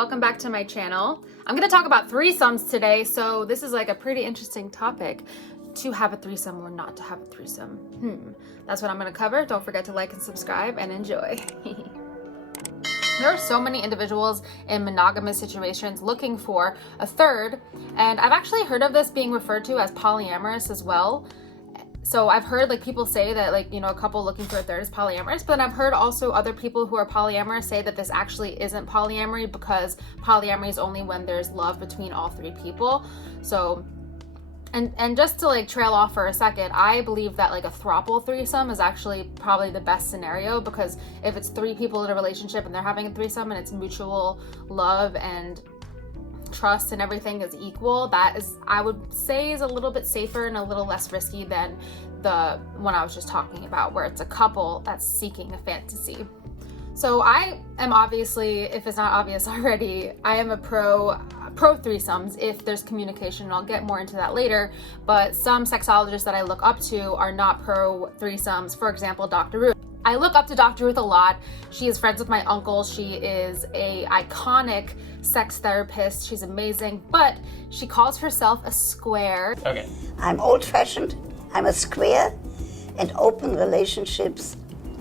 welcome back to my channel. I'm gonna talk about threesomes today, so this is like a pretty interesting topic. To have a threesome or not to have a threesome. That's what I'm gonna cover. Don't forget to like and subscribe and enjoy. There are so many individuals in monogamous situations looking for a third, and I've actually heard of this being referred to as polyamorous as well. So I've heard like people say that a couple looking for a third is polyamorous, but then I've heard also other people who are polyamorous say that this actually isn't polyamory because polyamory is only when there's love between all three people. So and just to like trail off for a second, I believe that like a throuple threesome is actually probably the best scenario, because if it's three people in a relationship and they're having a threesome and it's mutual love and trust and everything is equal, that is, I would say, is a little bit safer and a little less risky than the one I was just talking about, where it's a couple that's seeking a fantasy. So I am obviously, if it's not obvious already, I am a pro threesomes if there's communication, and I'll get more into that later. But some sexologists that I look up to are not pro threesomes. For example, Dr. Ruth. I look up to Dr. Ruth a lot. She is friends with my uncle. She is a iconic sex therapist. She's amazing, but she calls herself a square. Okay. I'm old-fashioned, I'm a square, and open relationships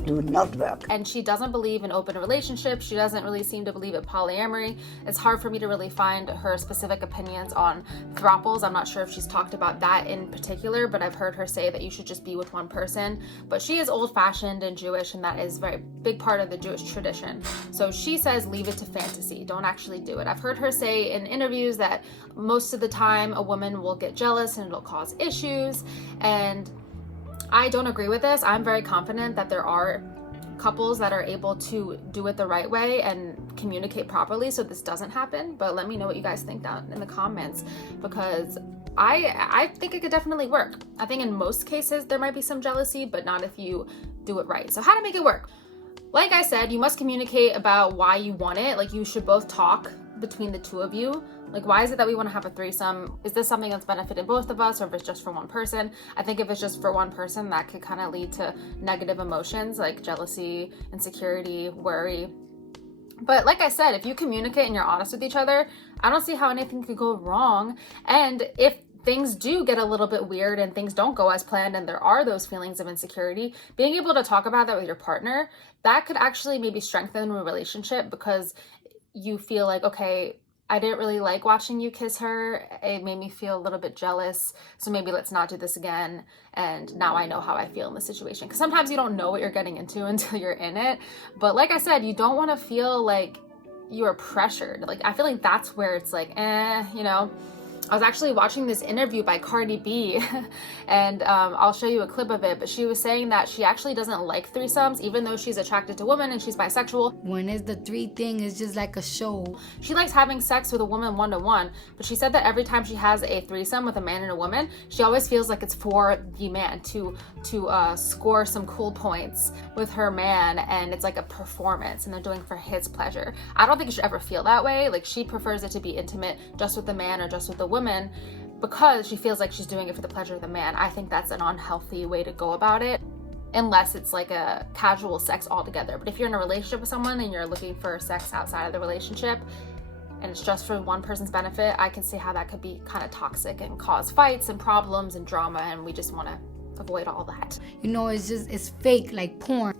do not work. And she doesn't believe in open relationships. She doesn't really seem to believe in polyamory. It's hard for me to really find her specific opinions on Throuples. I'm not sure if she's talked about that in particular, but I've heard her say that you should just be with one person. But she is old-fashioned and Jewish, and that is a very big part of the Jewish tradition. So she says leave it to fantasy. Don't actually do it. I've heard her say in interviews that most of the time a woman will get jealous and it'll cause issues, and I don't agree with this. I'm very confident that there are couples that are able to do it the right way and communicate properly so this doesn't happen. But let me know what you guys think down in the comments, because I think it could definitely work. I think in most cases there might be some jealousy, but not if you do it right. So how to make it work? Like I said, you must communicate about why you want it. Like, you should both talk between the two of you. Like, why is it that we want to have a threesome? Is this something that's benefiting both of us, or if it's just for one person? I think if it's just for one person, that could kind of lead to negative emotions like jealousy, insecurity, worry. But like I said, if you communicate and you're honest with each other, I don't see how anything could go wrong. And if things do get a little bit weird and things don't go as planned and there are those feelings of insecurity, being able to talk about that with your partner, that could actually maybe strengthen a relationship, because you feel like, okay, I didn't really like watching you kiss her. It made me feel a little bit jealous. So maybe let's not do this again. And now I know how I feel in the situation. Because sometimes you don't know what you're getting into until you're in it. But like I said, you don't want to feel like you are pressured. Like, I feel like that's where it's like, I was actually watching this interview by Cardi B, and I'll show you a clip of it, but she was saying that she actually doesn't like threesomes, even though she's attracted to women and she's bisexual. When it's the three thing, it's just like a show. She likes having sex with a woman one-to-one, but she said that every time she has a threesome with a man and a woman, she always feels like it's for the man to score some cool points with her man, and it's like a performance and they're doing it for his pleasure. I don't think you should ever feel that way. Like, she prefers it to be intimate just with the man or just with the woman, because she feels like she's doing it for the pleasure of the man. I think that's an unhealthy way to go about it, unless it's like a casual sex altogether. But if you're in a relationship with someone and you're looking for sex outside of the relationship and it's just for one person's benefit, I can see how that could be kind of toxic and cause fights and problems and drama, and we just want to avoid all that. It's fake, like porn.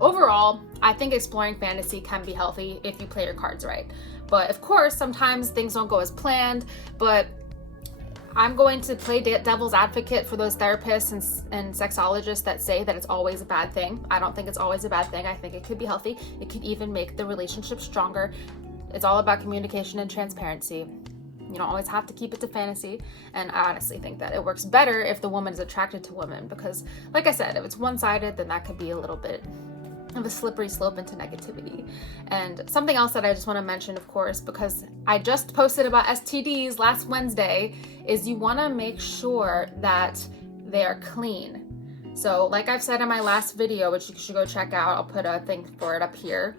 Overall, I think exploring fantasy can be healthy if you play your cards right. But of course, sometimes things don't go as planned, but I'm going to play devil's advocate for those therapists and sexologists that say that it's always a bad thing. I don't think it's always a bad thing. I think it could be healthy. It could even make the relationship stronger. It's all about communication and transparency. You don't always have to keep it to fantasy. And I honestly think that it works better if the woman is attracted to women, because like I said, if it's one-sided, then that could be a little bit of a slippery slope into negativity. And something else that I just want to mention, of course, because I just posted about STDs last Wednesday, is you want to make sure that they are clean. So like I've said in my last video, which you should go check out, I'll put a thing for it up here.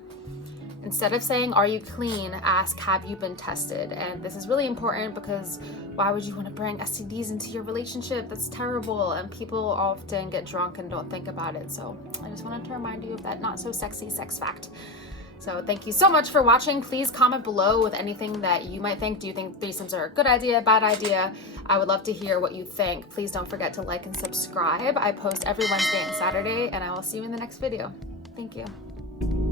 Instead of saying, are you clean, ask, have you been tested? And this is really important, because why would you want to bring STDs into your relationship? That's terrible. And people often get drunk and don't think about it. So I just wanted to remind you of that not so sexy sex fact. So thank you so much for watching. Please comment below with anything that you might think. Do you think threesomes are a good idea, bad idea? I would love to hear what you think. Please don't forget to like and subscribe. I post every Wednesday and Saturday, and I will see you in the next video. Thank you.